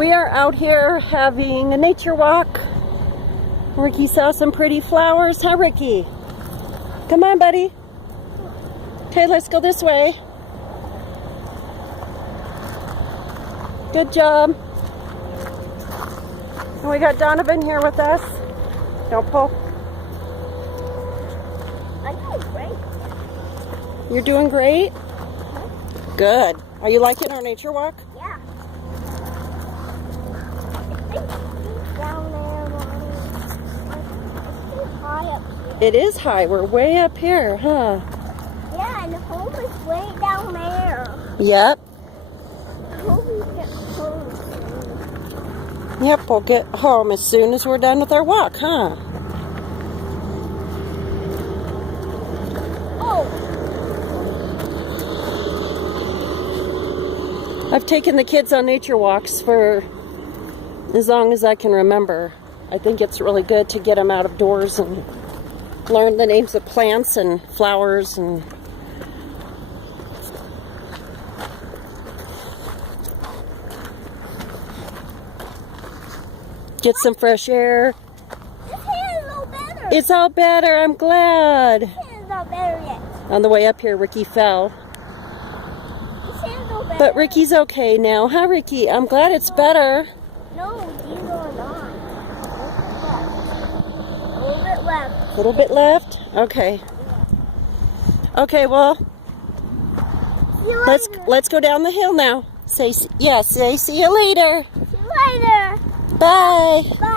We are out here having a nature walk. Ricky saw some pretty flowers, huh, Ricky? Come on, buddy. Okay, let's go this way. Good job. And we got Donovan here with us. Don't pull. I'm doing great. You're doing great? Good. Are you liking our nature walk? Yeah. It's down there, Mommy. It's high up here. It is high. We're way up here, huh? Yeah, and the home is way down there. Yep. I hope we get home. Yep, we'll get home as soon as we're done with our walk, huh? Oh, I've taken the kids on nature walks for as long as I can remember. I think it's really good to get them out of doors and learn the names of plants and flowers and get some fresh air. this hand is all better. It's all better, I'm glad. This hand is not better yet. On the way up here, Ricky fell. This hand is all better. But Ricky's okay now, huh, Ricky? I'm glad it's better. No, these are not. A little bit left. A little bit left? Okay. Okay, well, See you let's later. go down the hill now. Say see you later. See you later. Bye. Bye.